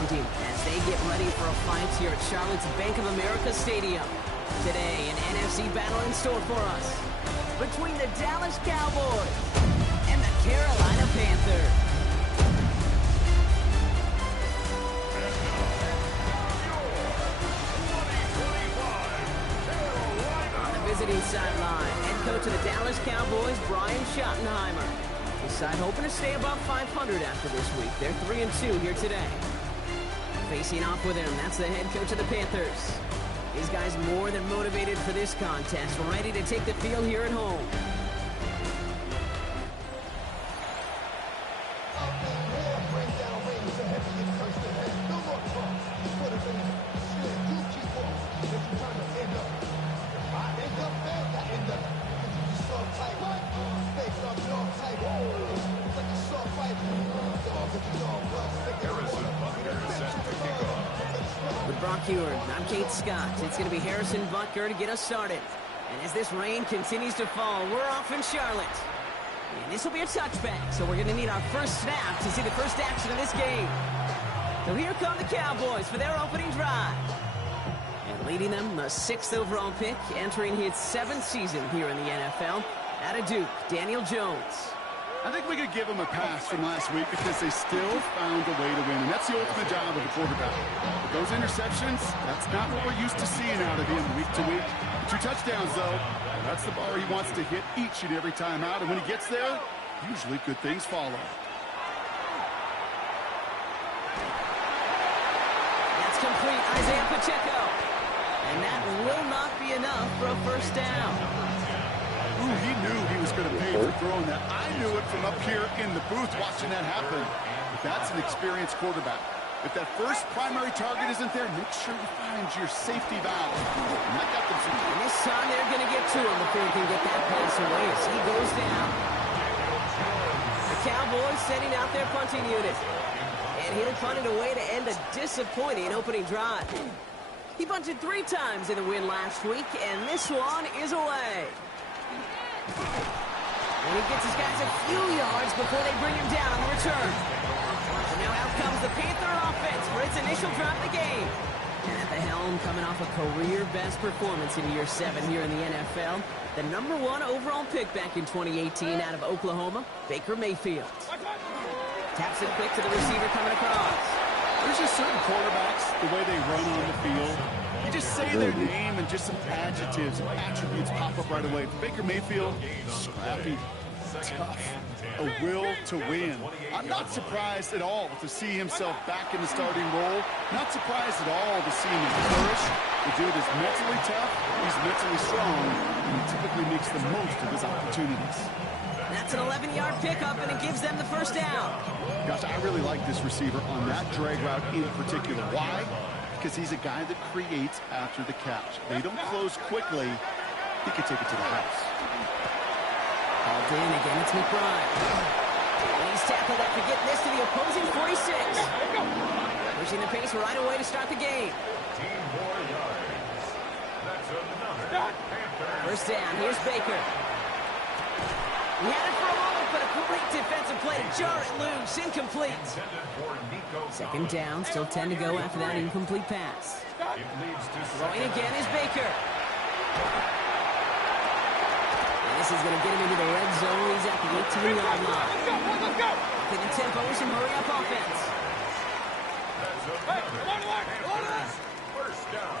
around him as they get ready for a fight here at Charlotte's Bank of America Stadium. Today, an NFC battle in store for us between the Dallas Cowboys and the Carolina Panthers. On the visiting sideline, head coach of the Dallas Cowboys, Brian Schottenheimer. The side hoping to stay above 500 after this week. They're 3-2 here today. Facing off with him, that's the head coach of the Panthers. These guys more than motivated for this contest, ready to take the field here at home. I'm Kate Scott. It's going to be Harrison Butker to get us started. And as this rain continues to fall, we're off in Charlotte. And this will be a touchback, so we're going to need our first snap to see the first action of this game. So here come the Cowboys for their opening drive. And leading them, the 6th overall pick, entering his 7th season here in the NFL, out of Duke, Daniel Jones. I think we could give them a pass from last week because they still found a way to win, and that's the ultimate job of a quarterback. But those interceptions, that's not what we're used to seeing out of him week to week. 2 touchdowns, though, that's the bar he wants to hit each and every time out, and when he gets there, usually good things follow. That's complete, Isaiah Pacheco. And that will not be enough for a first down. Ooh, he knew he was going to pay for throwing that. I knew it from up here in the booth watching that happen. But that's an experienced quarterback. If that first primary target isn't there, make sure you find your safety valve. And that got them some. And this time they're going to get to him before he can get that pass away as he goes down. The Cowboys sending out their punting unit. And he'll punt it away to end a disappointing opening drive. He punted 3 times in the win last week, and this one is away. And he gets his guys a few yards before they bring him down on the return. So now out comes the Panther offense for its initial drive of the game. And at the helm, coming off a career-best performance in year 7 here in the NFL, the #1 overall pick back in 2018 out of Oklahoma, Baker Mayfield. Taps it quick to the receiver coming across. There's just certain quarterbacks, the way they run on the field, you just say their name and just some adjectives and attributes pop up right away. Baker Mayfield, scrappy, tough, a will to win. I'm not surprised at all to see himself back in the starting role. Not surprised at all to see him flourish. The dude is mentally tough, he's mentally strong, and he typically makes the most of his opportunities. That's an 11-yard pickup, and it gives them the first down. Gosh, I really like this receiver on that drag route in particular. Why? Because he's a guy that creates after the catch. They don't close quickly. He can take it to the house. Called in again, it's McBride. And he's tackled after getting this to the opposing 46. Pushing the pace right away to start the game. First down, here's Baker. He had it for a moment, but a great defensive play to jar it loose. Incomplete. Second down, still 10 to go after that incomplete pass. Throwing again is Baker. And this is going to get him into the red zone. He's at the 18-yard line. Getting the tempo, some hurry-up offense. First down.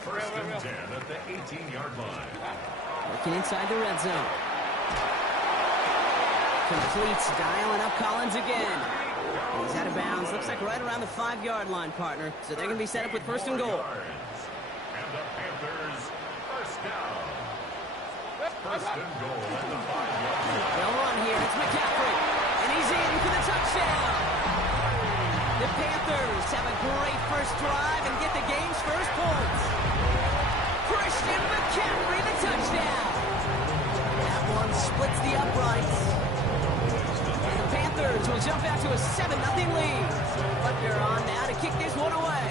First and 10 at the 18-yard line. Working inside the red zone. Completes, dialing up Collins again. And he's out of bounds. Looks like right around the 5-yard line, partner. So they're going to be set up with first and goal. And the Panthers, first down. First and goal at the 5-yard line. They'll run here. It's McCaffrey. And he's in for the touchdown. The Panthers have a great first drive and get the game's first points. Christian McCaffrey, the touchdown. That one splits the uprights. Panthers will jump out to a 7-0 lead. Butker on now to kick this one away.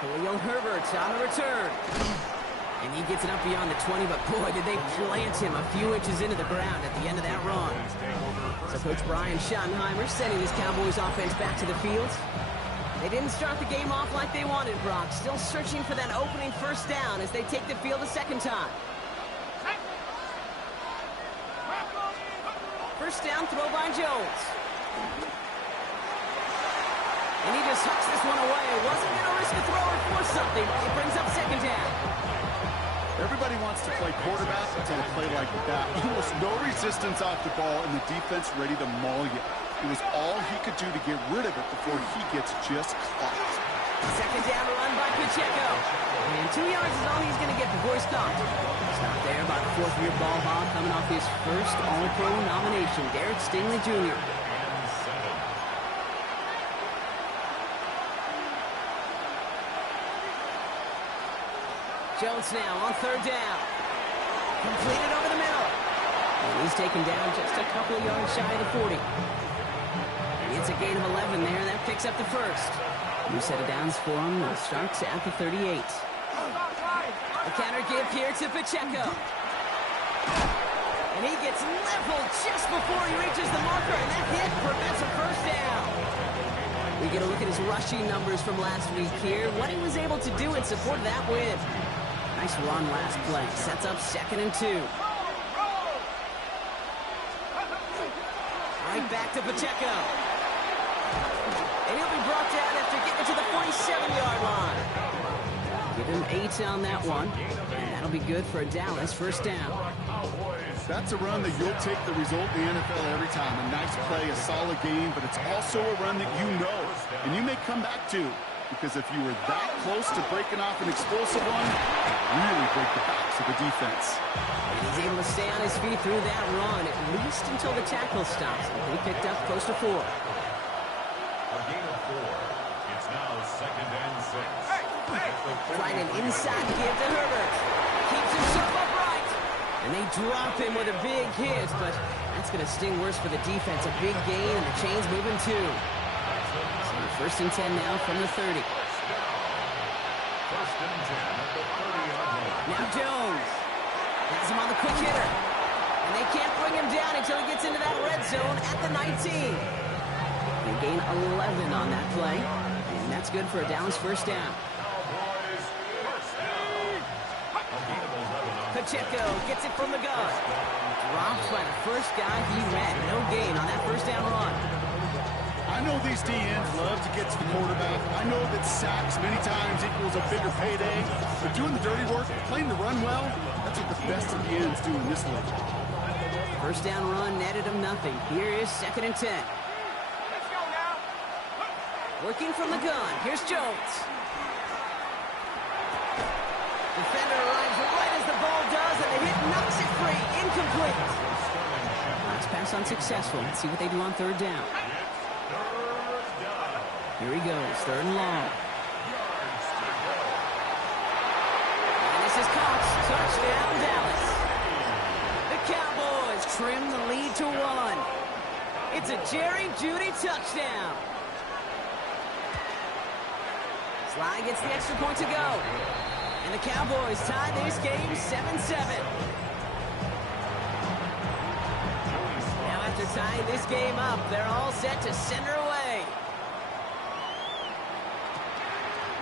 Khalil Herbert on the return. And he gets it up beyond the 20, but boy, did they plant him a few inches into the ground at the end of that run. So Coach Brian Schottenheimer sending his Cowboys offense back to the field. They didn't start the game off like they wanted, Brock. Still searching for that opening first down as they take the field a second time. First down throw by Jones. And he just hucks this one away. Wasn't going to risk a throw or force something. It brings up second down. Everybody wants to play quarterback until a play like that. Almost no resistance off the ball and the defense ready to maul you. It was all he could do to get rid of it before he gets just caught. Second down run by Pacheco. And 2 yards is all he's going to get before he's stopped. Stopped there by the fourth-year ball hog coming off his first All-Pro nomination, Derek Stingley Jr. Jones now on third down. Completed over the middle. And he's taken down just a couple of yards shy of the 40. It's a gain of 11 there. That picks up the first. New set of downs for him. Starts at the 38. The counter give here to Pacheco. And he gets leveled just before he reaches the marker. And that hit prevents a first down. We get a look at his rushing numbers from last week here. What he was able to do in support of that win. Nice run last play. Sets up 2nd and 2. Right back to Pacheco. And he'll be brought down after getting to the 47-yard line. Give him 8 on that one. And that'll be good for a Dallas first down. That's a run that you'll take the result in the NFL every time. A nice play, a solid game, but it's also a run that you know and you may come back to. Because if you were that close to breaking off an explosive one, you really break the backs of the defense. And he's able to stay on his feet through that run, at least until the tackle stops. He picked up close to 4. A gain of 4. It's now 2nd and 6. Trying an inside give to Herbert. Keeps himself upright. And they drop him with a big hit, but that's going to sting worse for the defense. A big gain, and the chain's moving too. So 1st and 10 now from the 30. 1st and 10 at the 30-yard line. Now Jones has him on the quick hitter. And they can't bring him down until he gets into that red zone at the 19. They gain 11 on that play. And that's good for a Dallas first down. Cowboys first down. A gain of 11 on Pacheco gets it from the gun. Drops by the first guy he met. No gain on that first down run. I know these DNs love to get to the quarterback. I know that sacks many times equals a bigger payday. But doing the dirty work, playing the run well, that's what the best of the ends do in this league. First down run netted him nothing. Here is 2nd and 10. Working from the gun. Here's Jones. Defender arrives right as the ball does, and the hit knocks it free. Incomplete. Last pass unsuccessful. Let's see what they do on third down. Here he goes, 3rd and long. And this is Cox. Touchdown, Dallas. The Cowboys trim the lead to 1. It's a Jerry Jeudy touchdown. Sly gets the extra point to go. And the Cowboys tie this game 7-7. Now after tying this game up, they're all set to send her away.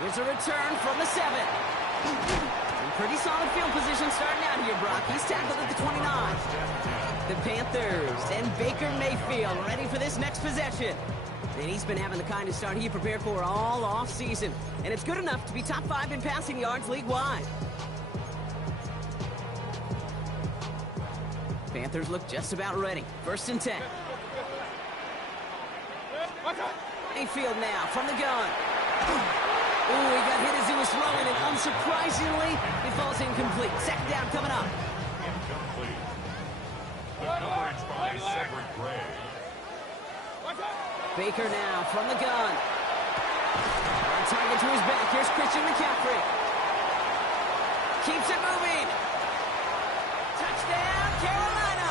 Here's a return from the 7. In pretty solid field position starting out here, Brock. He's tackled at the 29. The Panthers and Baker Mayfield ready for this next possession. And he's been having the kind of start he prepared for all offseason. And it's good enough to be top 5 in passing yards league-wide. Panthers look just about ready. 1st and 10. Mayfield now from the gun. Ooh, he got hit as he was throwing, and unsurprisingly, he falls incomplete. 2nd down coming up. Incomplete. The coverage by Cedric Gray. Baker now from the gun. On target to his back. Here's Christian McCaffrey. Keeps it moving. Touchdown, Carolina.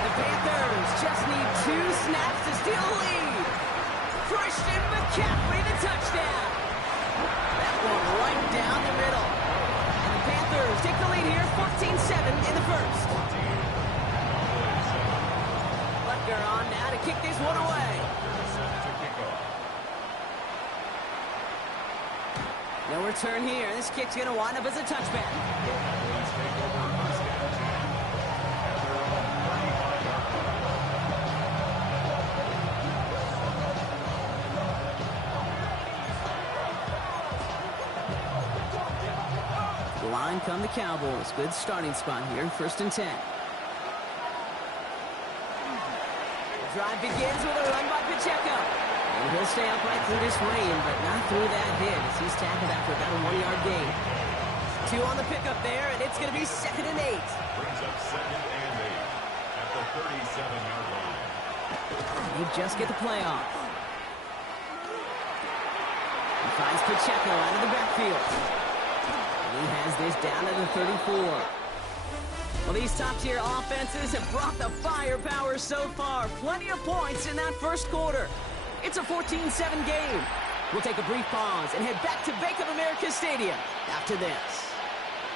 The Panthers just need 2 snaps to steal a lead. Christian McCaffrey, the touchdown. That one right down the middle. Panthers take the lead here, 14-7 in the first. Butker on now to kick this one away. No return here. This kick's going to wind up as a touchback. The line come the Cowboys. Good starting spot here, 1st and 10. The drive begins with a run by Pacheco. And he'll stay upright through this rain, but not through that hit as he's tackled after about a 1-yard gain. 2 on the pickup there, and it's going to be 2nd and 8. Brings up 2nd and 8 at the 37-yard line. They just get the play off. He finds Pacheco out of the backfield. And he has this down to the 34. Well, these top-tier offenses have brought the firepower so far. Plenty of points in that first quarter. It's a 14-7 game. We'll take a brief pause and head back to Bank of America Stadium after this.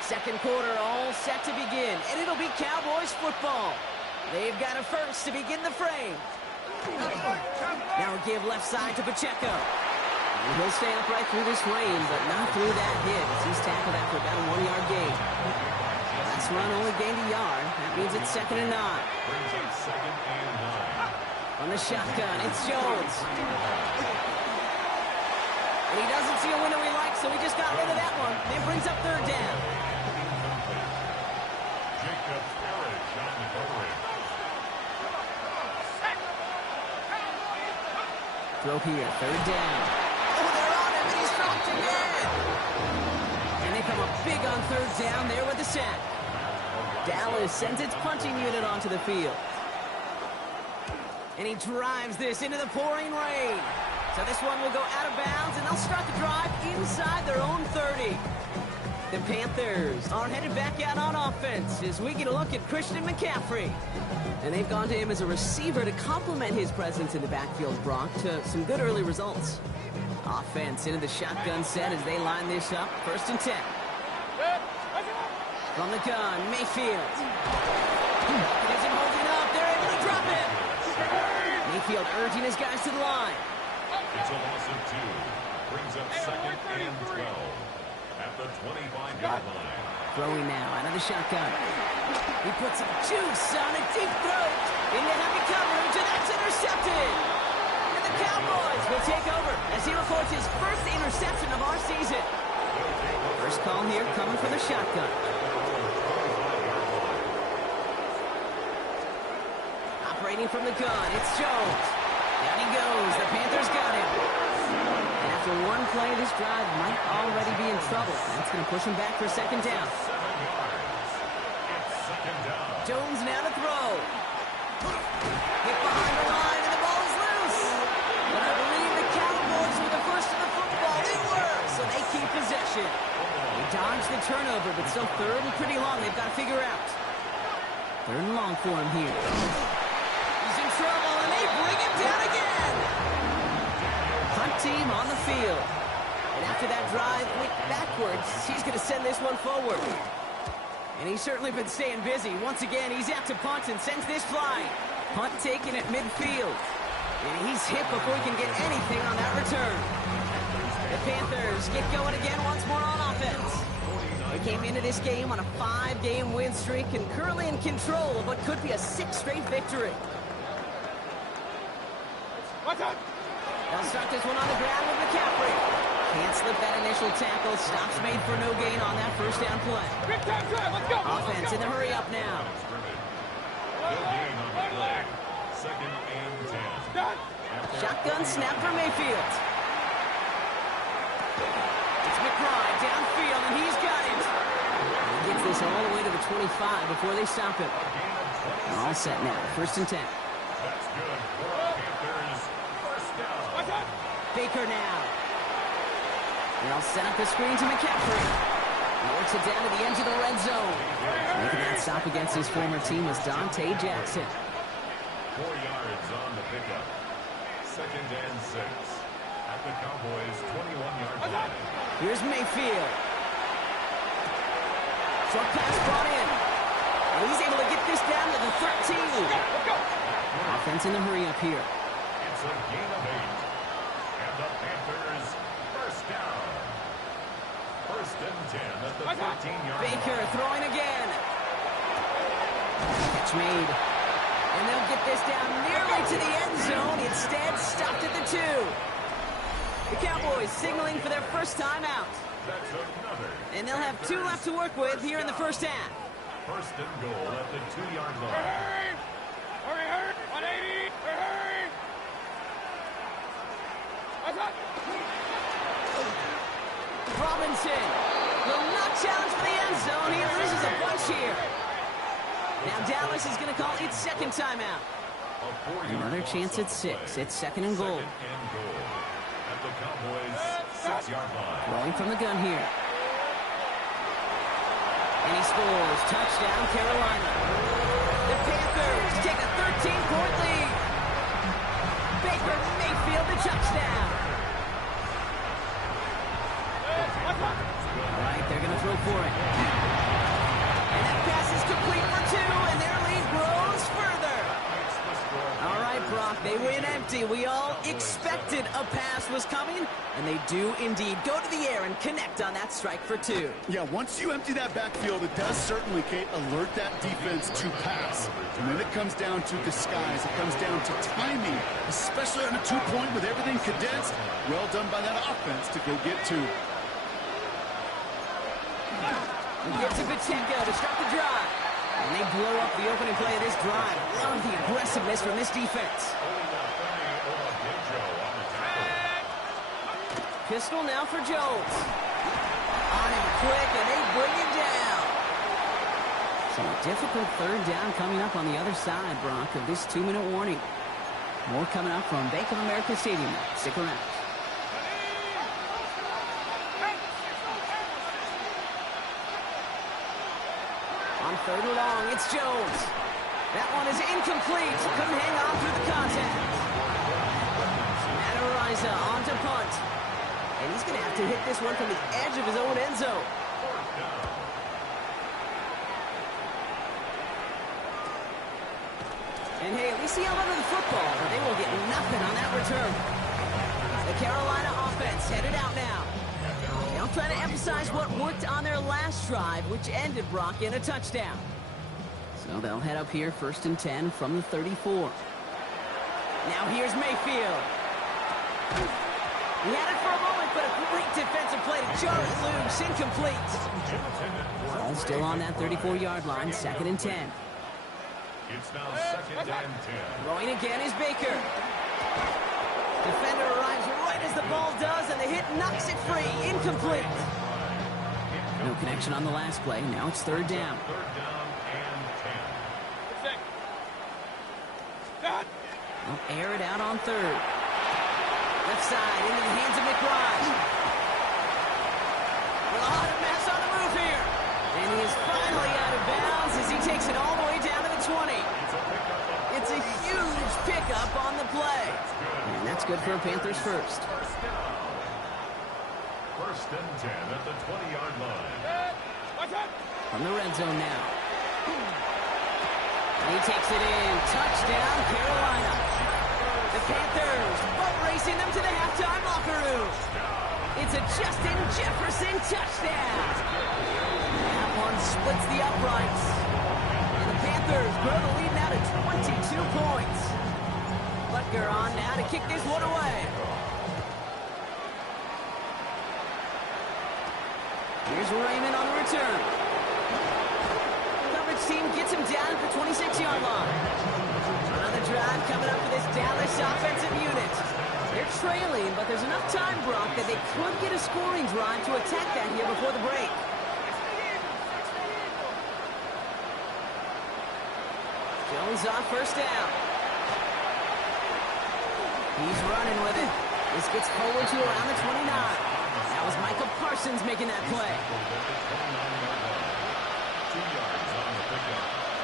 Second quarter all set to begin, and it'll be Cowboys football. They've got a first to begin the frame. Now we'll give left side to Pacheco. And he'll stay upright through this rain, but not through that hit as he's tackled after about a 1-yard gain. Last run only gained a yard. That means it's 2nd and 9. Brings up 2nd and 9. On the shotgun, it's Jones. And he doesn't see a window he likes, so he just got rid of that one. It brings up 3rd down. Jacob Parrish on the coverage. Throw here, 3rd down. Oh, they're on him, and he's dropped again. And they come up big on 3rd down there with the sack. Dallas sends its punching unit onto the field. And he drives this into the pouring rain. So this one will go out of bounds, and they'll start the drive inside their own 30. The Panthers are headed back out on offense as we get a look at Christian McCaffrey. And they've gone to him as a receiver to complement his presence in the backfield, Brock, to some good early results. Offense into the shotgun set as they line this up. 1st and 10. From the gun, Mayfield. He isn't holding up. They're able to drop him. Mayfield urging his guys to the line. It's a loss of 2. Brings up 2nd and 12 at the 25-yard line. Throwing now out of the shotgun. He puts some juice on a deep throw into heavy coverage, and that's intercepted. And the Cowboys will take over as he records his first interception of our season. First call here coming for the shotgun. Operating from the gun, it's Jones. Down he goes. The Panthers got him. And after one play, this drive might already be in trouble. That's going to push him back for 2nd down. 7 yards. It's 2nd down. Jones now to throw. Hit behind the line, and the ball is loose. But I believe the Cowboys were the first to the football. They were, so they keep possession. They dodged the turnover, but still 3rd and pretty long. They've got to figure out. 3rd and long for him here. He's in trouble, and they bring him down again. Hunt team on the field. And after that drive went backwards, he's going to send this one forward. And he's certainly been staying busy. Once again, he's out to punt and sends this flying. Punt taken at midfield. And he's hit before he can get anything on that return. The Panthers get going again once more on offense. They came into this game on a 5-game win streak and currently in control of what could be a 6th straight victory. They'll start this one on the ground with McCaffrey. Can't slip that initial tackle. Stops made for no gain on that 1st down play. Offense in the hurry up now. No gain on the play. 2nd and 10. Shotgun snap for Mayfield. It's McBride downfield, and he's got it. He gets this all the way to the 25 before they stop him. All set now. 1st and 10. That's good for the Panthers. 1st down. Baker now. They'll set up the screen to McCaffrey. He works it down to the edge of the red zone. Making that stop against his former team was Dante Jackson. 4 yards on the pickup. 2nd and 6 at the Cowboys' 21-yard line. Here's Mayfield. Short pass brought in. And he's able to get this down to the 13. Offense in the hurry up here. It's a gain of 8. And the Panthers first down. First and 10 at the 13-yard line. Baker throwing again. Catch made. And they'll get this down nearly to the end zone. Instead, stopped at the 2. The Cowboys signaling for their first timeout. That's another. And they'll have 2 left to work with here in the first half. First and goal at the 2-yard line. Hurry! 180! Hurry! Robinson will not challenge for the end zone. He loses a bunch here. Now Dallas is going to call its second timeout. Another chance at 6. It's second and goal. Second and goal at the Cowboys' 6-yard line. Rolling from the gun here. And he scores. Touchdown, Carolina. The Panthers take a 13-point lead. Baker Mayfield the touchdown. All right, they're going to throw for it. And that pass is complete for 2, and their lead grows further. All right, Brock, they win empty. We all expected a pass was coming, and they do indeed go to the air and connect on that strike for 2. Yeah, once you empty that backfield, it does certainly, Kate, alert that defense to pass. And then it comes down to disguise. It comes down to timing, especially on a 2-point with everything condensed. Well done by that offense to go get 2. Get to Pacheco to start the drive. And they blow up the opening play of this drive. Love the aggressiveness from this defense. Pistol now for Jones. On him quick, and they bring him down. So a difficult third down coming up on the other side, Brock, of this 2-minute warning. More coming up from Bank of America Stadium. Stick around. On third and long, it's Jones. That one is incomplete. Couldn't hang on through the contact. Matt Araiza on to punt. And he's going to have to hit this one from the edge of his own end zone. And hey, at least he held onto the football, but they will get nothing on that return. The Carolina offense headed out now. They'll try to emphasize what worked on their last drive, which ended, Brock, in a touchdown. So they'll head up here, first and 10 from the 34. Now here's Mayfield. He had it for a moment, but a great defensive play to jar it loose, incomplete. All still on that 34-yard line, second and 10. It's now second and 10. Throwing again is Baker. Defender arrives right as the ball does, and the hit knocks it free. Incomplete. No connection on the last play. Now it's third down. Third down and 10. They'll air it out on third. Left side into the hands of McBride. A lot of mess on the move here. And he is finally out of bounds as he takes it all the way down to the 20. It's a huge pickup on the play. And that's good for a Panthers first. First down. First and 10 at the 20-yard line. From the red zone now. And he takes it in. Touchdown, Carolina. The Panthers boat racing them to the halftime locker room. It's a Justin Jefferson touchdown. That one splits the uprights. And the Panthers grow the lead now to 22 points. Butker on now to kick this one away. Here's Raymond on the return. Coverage team gets him down at the 26-yard line. Another drive coming up for this Dallas offensive unit. They're trailing, but there's enough time, Brock, that they could get a scoring drive to attack that here before the break. Jones off first down. He's running with it. This gets forward to around the 29. That was Michael Parsons making that play.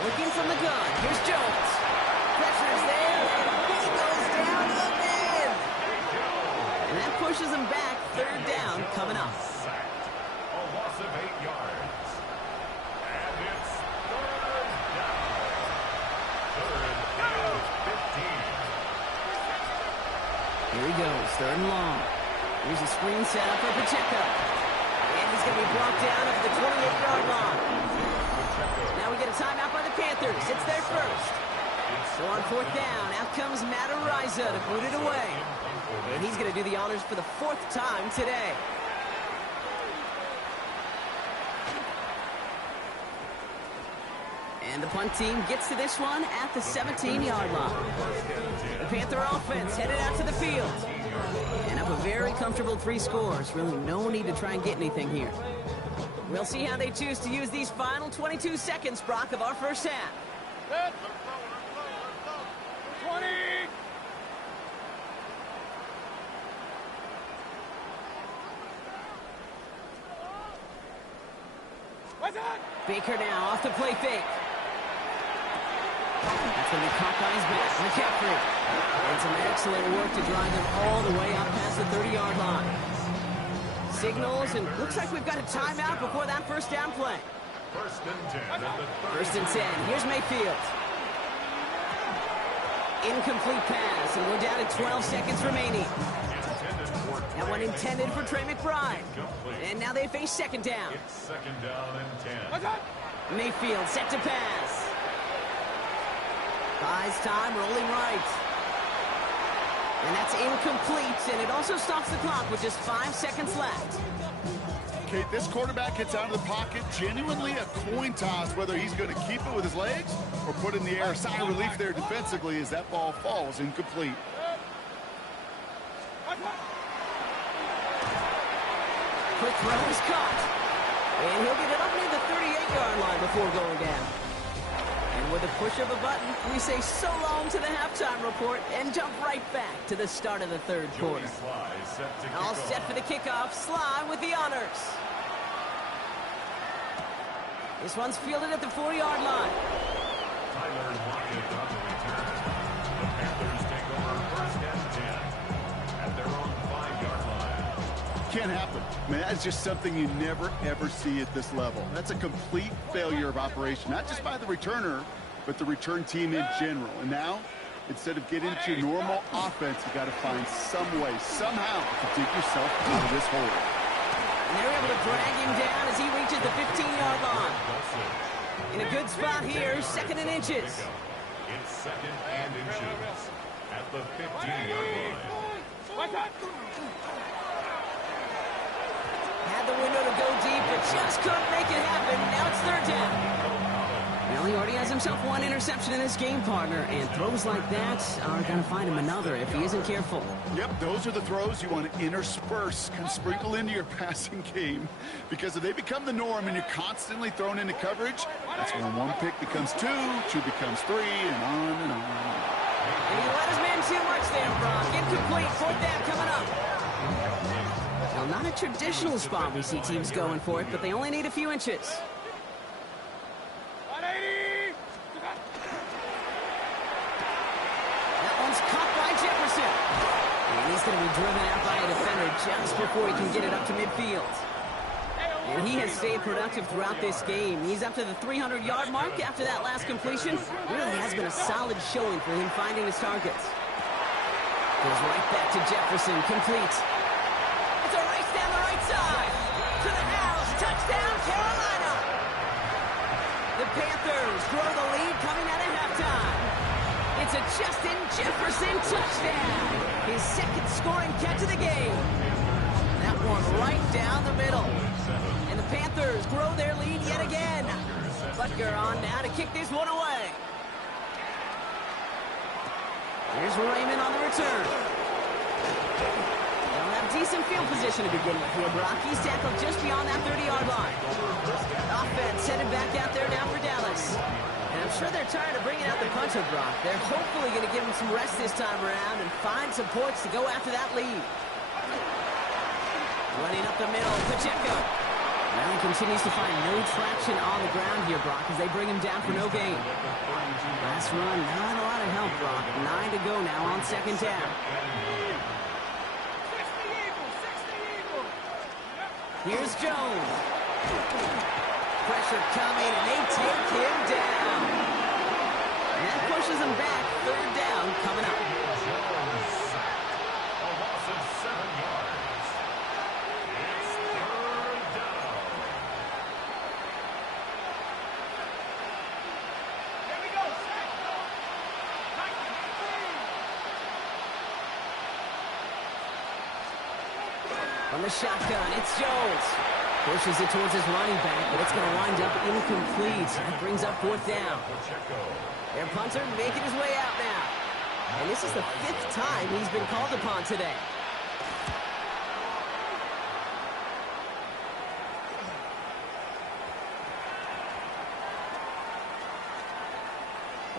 Looking from the gun. Here's Jones. Pressure's there, and he goes down again. And that pushes him back. Third down coming up. A loss of 8 yards. it's third down. Third and 15. Here he goes, third and long. Here's a screen set up for Pacheco. And he's going to be brought down at the 28-yard line. Now we get a timeout by the Panthers. It's their first. So on fourth down, out comes Matt Araiza to boot it away. And he's going to do the honors for the fourth time today. And the punt team gets to this one at the 17-yard line. The Panther offense headed out to the field. And up a very comfortable 3 scores. Really no need to try and get anything here. We'll see how they choose to use these final 22 seconds, Brock, of our first half. Set. 20. What's that? Baker now off the play fake. That's going to be caught by his back. McCaffrey. And some excellent work to drive them all the way up past the 30-yard line. Signals, and looks like we've got a timeout before that first down play. First and 10 at the 30. First and 10. Here's Mayfield. Incomplete pass, and we're down to 12 seconds remaining. That one intended for Trey McBride. And now they face second down. It's second down and 10. What's that? Mayfield set to pass. Buys time, rolling right. And that's incomplete, and it also stops the clock with just 5 seconds left. Okay, this quarterback gets out of the pocket, genuinely a coin toss whether he's going to keep it with his legs or put it in the air. Sigh of relief there defensively as that ball falls incomplete. Quick throw is caught. And he'll get it up near the 38-yard line before going down. And with a push of a button, we say so long to the halftime report and jump right back to the start of the third quarter. All set for the kickoff. Sly with the honors. This one's fielded at the 4-yard line. Tyler Lockett on the return. The Panthers take over first and 10 at their own 5-yard line. Can't happen. Man, that's just something you never, ever see at this level. That's a complete failure of operation, not just by the returner, but the return team in general. And now, instead of getting into your normal offense, you got to find some way, somehow, to dig yourself out of this hole. And they're able to drag him down as he reaches the 15-yard line. In a good spot here, second and inches. It's second and inches at the 15-yard line. What's that? Had the window to go deep, but just couldn't make it happen. Now it's third down. Well, he already has himself one interception in this game, partner, and throws like that are going to find him another if he isn't careful. Yep, those are the throws you want to intersperse, kind of sprinkle into your passing game, because if they become the norm and you're constantly thrown into coverage, that's when one pick becomes two becomes three, and on and on. And he let his man too much there, Brock. Incomplete, fourth down coming up. Well, not a traditional spot we see teams going for it, but they only need a few inches. 180. That one's caught by Jefferson. And he's going to be driven out by a defender just before he can get it up to midfield. And he has stayed productive throughout this game. He's up to the 300-yard mark after that last completion. Really has been a solid showing for him finding his targets. Goes right back to Jefferson, complete. It's a race down the right side. To the house, touchdown, Carolina. The Panthers grow the lead coming out of halftime. It's a Justin Jefferson touchdown. His second scoring catch of the game. That one right down the middle. And the Panthers grow their lead yet again. Butker on now to kick this one away. Here's Raymond on the return. They'll have decent field position to begin with here, Brock. He's tackled just beyond that 30-yard line. Offense headed back out there now for Dallas. And I'm sure they're tired of bringing out the punter, Brock. They're hopefully going to give him some rest this time around and find some points to go after that lead. Running up the middle, Pacheco. Well, he continues to find no traction on the ground here, Brock, as they bring him down for no gain. Last run, not a lot of help, Brock. 9 to go now on second down. Here's Jones. Pressure coming, and they take him down. And that pushes him back. Third down coming up. A loss of 7 yards. It's third down. Here we go. Set. From the shotgun, it's Jones. Pushes it towards his running back, but it's going to wind up incomplete. That brings up fourth down. Their punter making his way out now. And this is the 5th time he's been called upon today.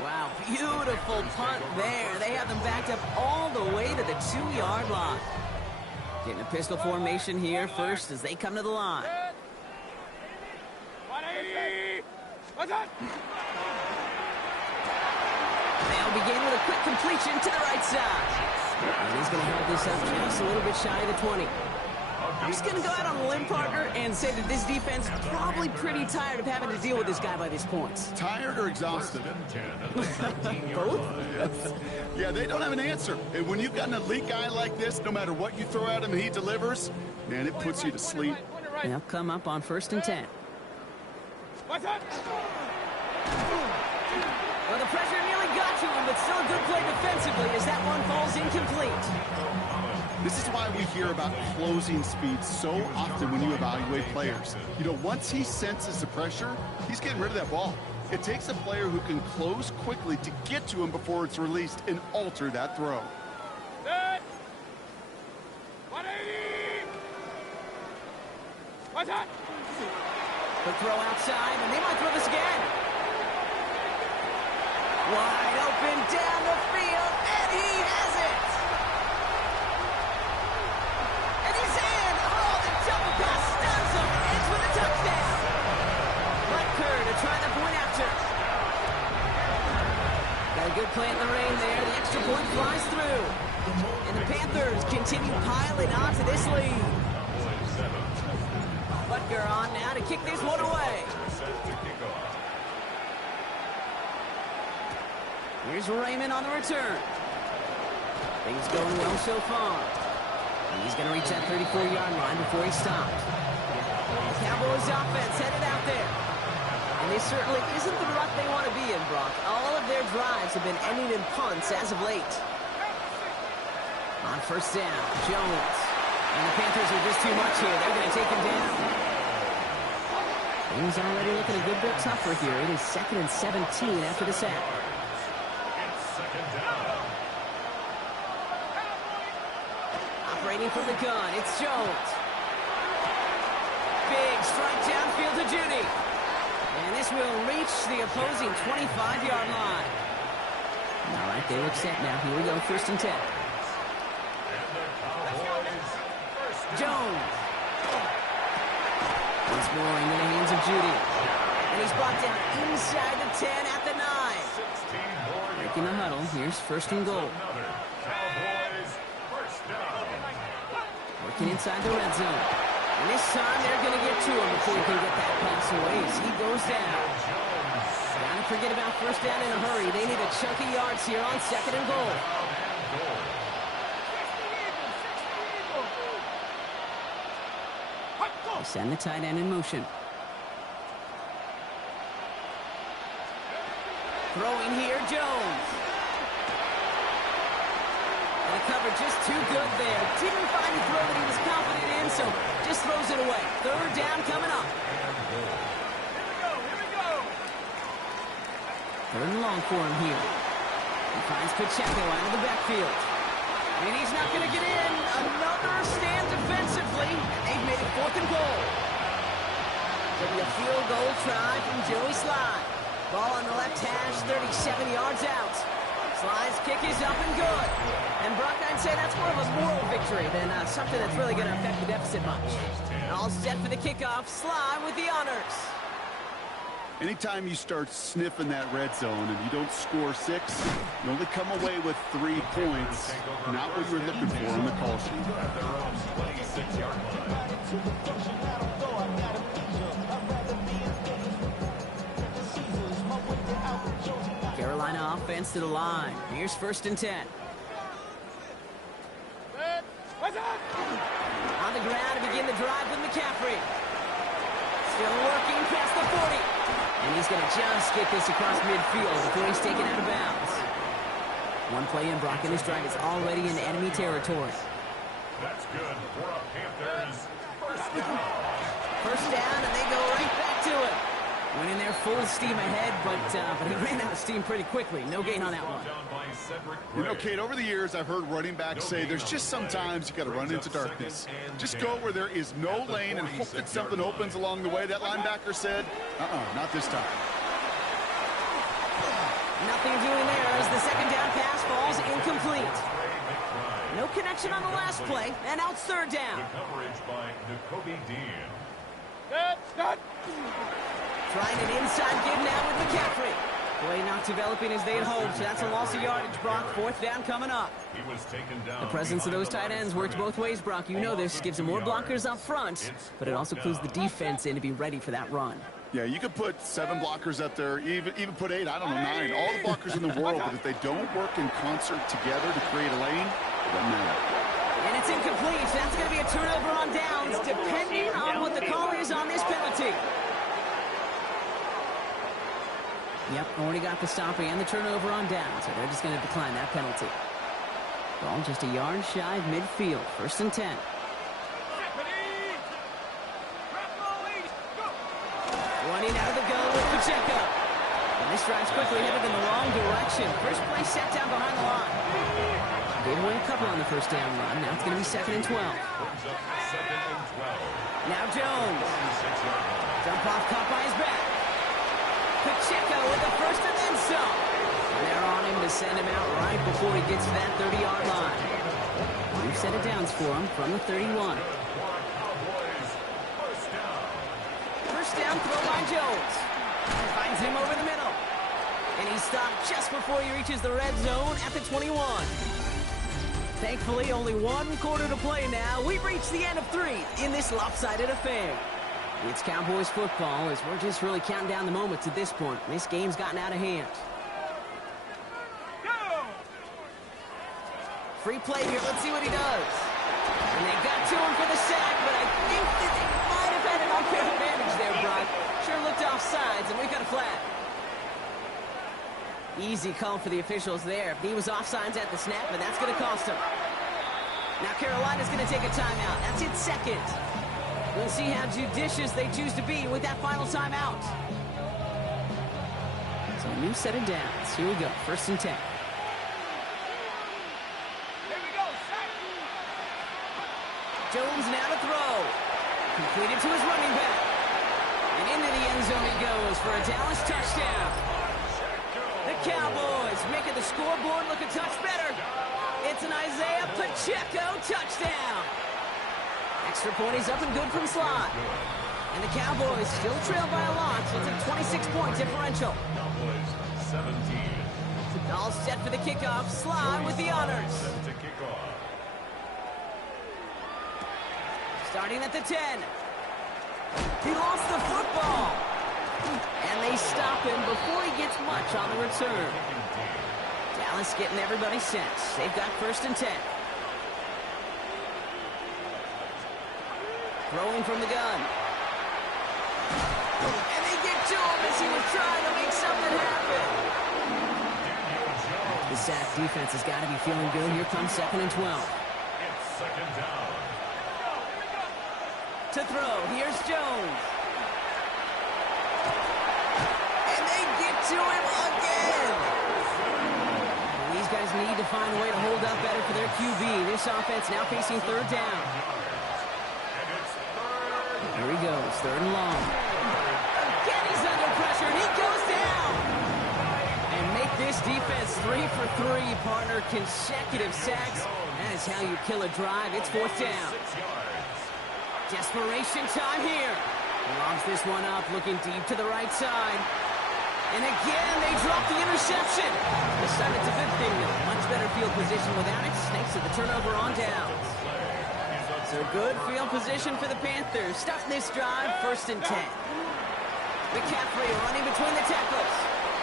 Wow, beautiful punt there. They have them backed up all the way to the 2-yard line. Getting a pistol formation here first as they come to the line. 180. What's that? They'll begin with a quick completion to the right side. And he's going to hold this up just a little bit shy of the 20. I'm just going to go out on a limb, partner, and say that this defense is probably pretty tired of having to deal with this guy by these points. Tired or exhausted? Both? Yeah, they don't have an answer. And when you've got an elite guy like this, no matter what you throw at him, he delivers, man, it puts you to sleep. They'll come up on 1st and 10. What's that? Well, the pressure nearly got to him, but still a good play defensively as that one falls incomplete. This is why we hear about closing speed so often when you evaluate players. You know, once he senses the pressure, he's getting rid of that ball. It takes a player who can close quickly to get to him before it's released and alter that throw. Set. 180. What's that? The throw outside, and they might throw this again. Wide open down the field, and he has it. And he's in. Oh, the double pass stuns him. Ends with a touchdown. Butker to try the point after. Got a good play in the rain there. The extra point flies through. And the Panthers continue piling on to this lead. Butker on now to kick this one away. Here's Raymond on the return. Things going well so far. He's going to reach that 34-yard line before he stops. The Cowboys offense headed out there. And this certainly isn't the rut they want to be in, Brock. All of their drives have been ending in punts as of late. On 1st down, Jones. And the Panthers are just too much here. They're going to take him down. Things already looking a good bit tougher here. It is 2nd and 17 after the sack. Operating from the gun, it's Jones. Big strike downfield to Judy. And this will reach the opposing 25-yard line. All right, they look set now. Here we go, 1st and 10. Jones. Once more into the hands of Judy. And he's brought down inside the 10 at the 9. Breaking the huddle. Here's 1st and goal. Working inside the red zone. And this time they're going to get to him before he can get that pass away as he goes down. Don't forget about 1st down in a hurry. They need a chunk of yards here on 2nd and goal. They send the tight end in motion. Throwing here, Jones. And the cover just too good there. Didn't find a throw that he was confident in, so just throws it away. 3rd down coming up. Here we go. 3rd and long for him here. He finds Pacheco out of the backfield. And he's not going to get in. Another stand defensively. They've made it 4th and goal. There'll be a field goal try from Joey Slye. Ball on the left hash, 37 yards out. Sly's kick is up and good. And Brock, I'd say that's more of a moral victory than something that's really going to affect the deficit much. All set for the kickoff. Slye with the honors. Anytime you start sniffing that red zone and you don't score 6, you only come away with 3 points. Not what you were looking for on the call sheet. defense to the line. Here's 1st and 10. On the ground to begin the drive with McCaffrey. Still working past the 40. And he's going to just get this across midfield before he's taken out of bounds. One play in, Brock, and this drive is already in enemy territory. That's good for a Panthers first down. First down, and they go right back to it. Went in there full steam ahead, but he ran out of steam pretty quickly. No gain on that one. You know, Kate, over the years, I've heard running backs say there's just sometimes you got to run into darkness. Just go where there is no lane and hope that something opens along the way. That linebacker said, not this time. Nothing doing there as the second down pass falls incomplete. No connection on the last play, and out 3rd down. The coverage by Nakobe Dean. Trying an inside give now with McCaffrey. Play not developing as they had hoped, so that's a loss of yardage, Brock. 4th down coming up. He was taken down. The presence of those tight ends works both ways, Brock. You know this. Gives them more blockers up front, but it also clues the defense in to be ready for that run. Yeah, you could put 7 blockers up there, even put 8, I don't know, 9. All the blockers in the world, but if they don't work in concert together to create a lane, it doesn't matter. And it's incomplete. That's going to be a turnover on downs, depending on what the call is on this penalty. Yep, already got the stopping and the turnover on down, so they're just going to decline that penalty. Ball just a yard shy of midfield. 1st and 10. 20 out of the gun with Pacheco. And this drive's quickly headed in the wrong direction. First play set down behind the line. Gave away a couple on the first down run. Now it's going to be 2nd and 12. Now Jones. Dump off caught by his back. Pacheco with the first and then some. And they're on him to send him out right before he gets to that 30-yard line. We've set it downs for him from the 31. First down throw by Jones. Finds him over the middle. And he's stopped just before he reaches the red zone at the 21. Thankfully, only 1 quarter to play now. We've reached the end of 3 in this lopsided affair. It's Cowboys football as we're just really counting down the moments at this point. This game's gotten out of hand. Free play here. Let's see what he does. And they got to him for the sack, but I think that they might have had an unfair advantage there, Brock. Sure looked off sides, and we've got a flag. Easy call for the officials there. He was offsides at the snap, and that's going to cost him. Now Carolina's going to take a timeout. That's its 2nd. We'll see how judicious they choose to be with that final timeout. So a new set of downs. Here we go. 1st and 10. Jones now to throw. Completed to his running back. And into the end zone he goes for a Dallas touchdown. The Cowboys making the scoreboard look a touch better. It's an Isaiah Pacheco touchdown. Extra point is up and good from slot. And the Cowboys still trail by a lot, so it's a 26-point differential. Cowboys 17. All set for the kickoff. Slot with the honors. Set to kick off. Starting at the 10. He lost the football. And they stop him before he gets much on the return. Dallas getting everybody set. They've got 1st and 10. Throwing from the gun. And they get to him as he was trying to make something happen. The Sac defense has got to be feeling good. Here comes 2nd and 12. It's 2nd down. To throw, here's Jones. And they get to him again. And these guys need to find a way to hold up better for their QB. This offense now facing 3rd down. Here he goes, 3rd and long. Again, he's under pressure, and he goes down. And make this defense 3 for 3, partner. Consecutive sacks. That is how you kill a drive. It's 4th down. Desperation time here. Lobs this one up, looking deep to the right side. And again, they drop the interception. This time it's a good thing, though. Much better field position without it. Snakes at the turnover on downs. So good field position for the Panthers. Starting this drive, 1st and 10. McCaffrey running between the tackles.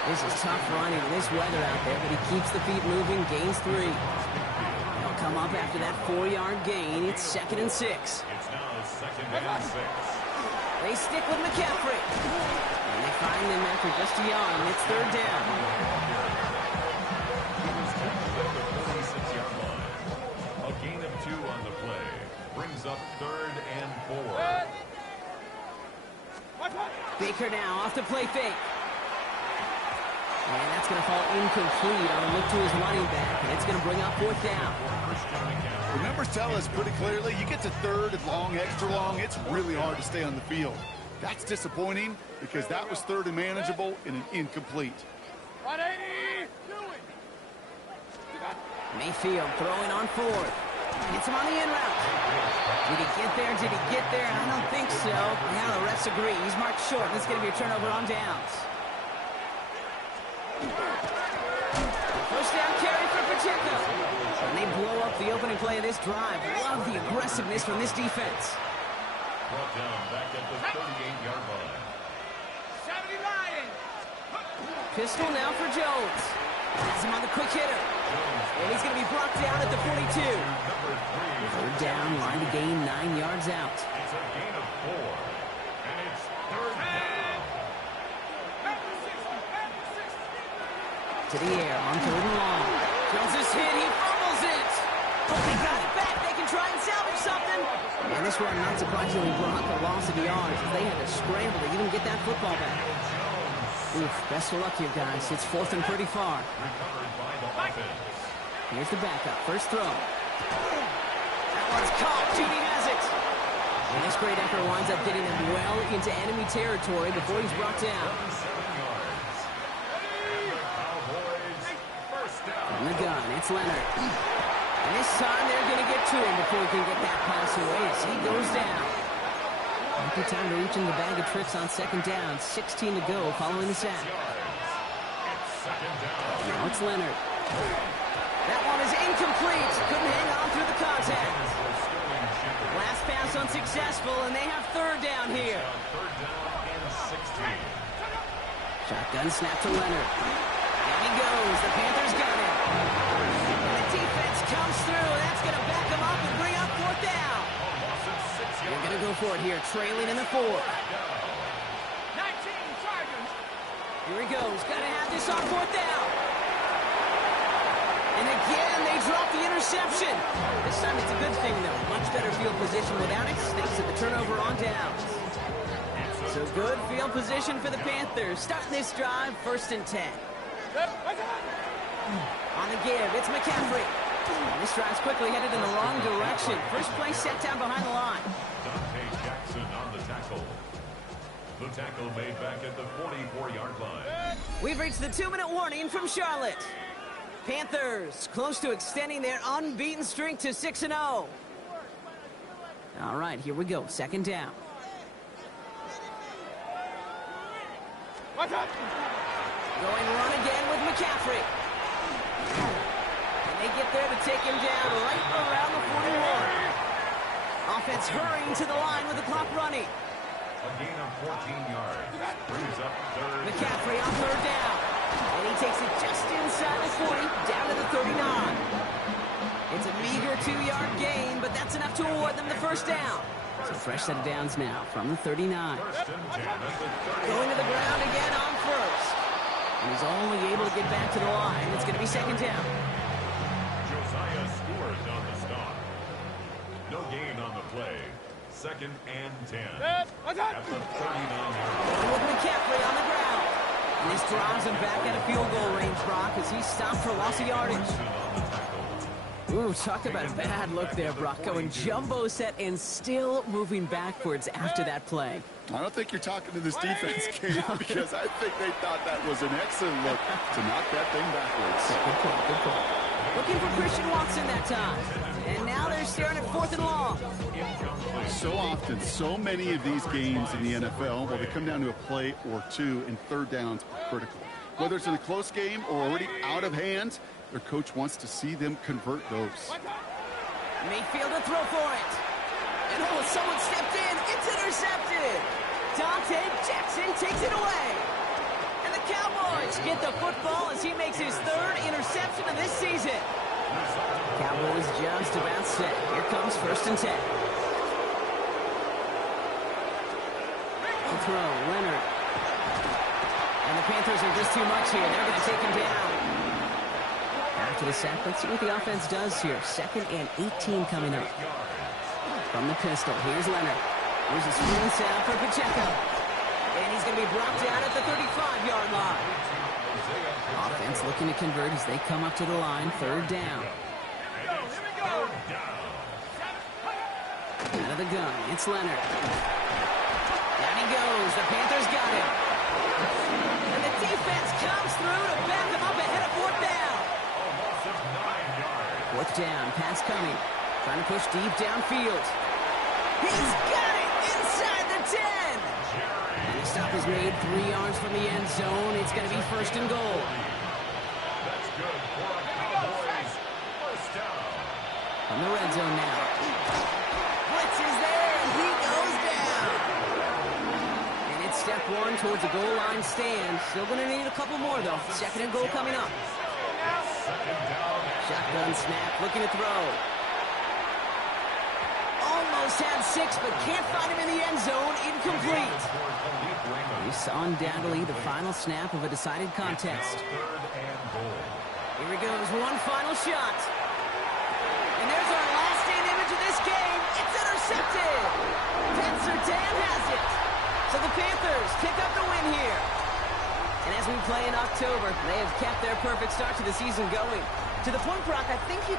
This is tough running in this weather out there, but he keeps the feet moving, gains 3. They'll come up after that 4-yard gain. It's 2nd and 6. It's now 2nd and 6. They stick with McCaffrey. And they find him after just a yard, and it's 3rd down. He was tackled at the 46-yard line. A gain of 2 on the play. Brings up 3rd and 4. Baker now off the play fake. And that's going to fall incomplete on a look to his running back, and it's going to bring up 4th down. The numbers tell us pretty clearly, you get to 3rd and long, extra long, it's really hard to stay on the field. That's disappointing because that was 3rd and manageable and an incomplete. 180. Mayfield throwing on 4th. Gets him on the in route. Did he get there? Did he get there? I don't think so. Now the refs agree. He's marked short, and it's going to be a turnover on downs. First down carry for Pacheco. And they blow up the opening play of this drive. Love the aggressiveness from this defense. Brought down back at the 38-yard line. 70 Lions. Pistol now for Jones. Has him on the quick hitter. And he's going to be brought down at the 42. Third down, line to gain 9 yards out. It's a gain of 4. And it's 3rd down. To the air on 3rd and long. Jones is hit. He fumbles it. Oh, they got it back. They can try and salvage something. And this run, not surprisingly, brought a loss of yards as they had to scramble to even get that football back. Oof, best of luck here, guys. It's 4th and pretty far. Recovered by the offense. Here's the backup. First throw. That one's caught. Judy has it. And this great effort winds up getting him well into enemy territory before he's brought down. 7 yards. And the Cowboys first down. From the gun, it's Leonard. And this time they're going to get to him before he can get that pass away as he goes down. Good time to reach in the bag of tricks on 2nd down. 16 to go following the sack. It's 2nd down. Now it's Leonard. That one is incomplete. Couldn't hang on through the contact. Last pass unsuccessful, and they have 3rd down here. 3rd down and 16. Shotgun snap to Leonard. And he goes. The Panthers got him. And the defense comes through. That's going to back him up and bring up 4th down. They're going to go for it here, trailing in the 4th. 19 Chargers. Here he goes. Got to have this on 4th down. And again, they drop the interception. This time it's a good thing, though. Much better field position without it. Thanks to the turnover on downs. So good field position for the Panthers. Starting this drive, 1st and 10. On the give, it's McCaffrey. And this drive's quickly headed in the wrong direction. First play set down behind the line. Dante Jackson on the tackle. The tackle made back at the 44-yard line. We've reached the 2-minute warning from Charlotte. Panthers close to extending their unbeaten streak to 6-0. All right, here we go. 2nd down. Going run again with McCaffrey. And they get there to take him down right around the 41. Offense hurrying to the line with the clock running. A gain of 14 yards. Brings up 3rd. McCaffrey on 3rd down. And he takes it just inside the 40, down to the 39. It's a meager 2-yard gain, but that's enough to award them the 1st down. So fresh set of downs now from the 39. 1st and 10 at the 30. Going to the ground again on 1st. And he's only able to get back to the line. It's going to be 2nd down. Josiah Stewart on the stop. No gain on the play. 2nd and 10. At the 39-yard line. With McCaffrey on the ground. And this drives him back at a field goal range, Brock, as he's stopped for loss of yardage. On the tackle. Ooh, talk about a bad look there, Brock. Going jumbo set and still moving backwards after that play. I don't think you're talking to this defense, Kate, because I think they thought that was an excellent look to knock that thing backwards. Good point, good point. Looking for Christian Watson that time. And now they're staring at 4th and long. So often, so many of these games in the NFL, well, they come down to a play or two, and 3rd downs are critical. Whether it's in a close game or already out of hand, their coach wants to see them convert those. Mayfield to throw for it. And oh, someone stepped in. It's intercepted. Dante Jackson takes it away. And And the Cowboys get the football as he makes his third interception of this season. Cowboys just about set. Here comes 1st and 10. The throw, Leonard. And the Panthers are just too much here. They're going to take him down. After the sack, let's see what the offense does here. 2nd and 18 coming up. From the pistol, here's Leonard. Here's a screen sound for Pacheco. And he's going to be brought down at the 35-yard line. Offense looking to convert as they come up to the line. 3rd down. Out of the gun, it's Leonard. Down he goes. The Panthers got him. And the defense comes through to back him up ahead of 4th down. 4th down, pass coming. Trying to push deep downfield. He's got it inside the 10. And the stop is made 3 yards from the end zone. It's going to be 1st and goal. That's good for a Cowboys first down. From the red zone now. Blitz is there, and he goes down. And it's step 1 towards the goal line stand. Still going to need a couple more, though. 2nd and goal coming up. Shotgun snap, looking to throw. Almost had 6, but can't find him in the end zone. Incomplete. It's undoubtedly the final snap of a decided contest. Here he goes, one final shot. And there's our last stand image of this game. It's intercepted. Pat Surtain has it. So the Panthers pick up the win here. And as we play in October, they have kept their perfect start to the season going. To the point, Brock, I think you can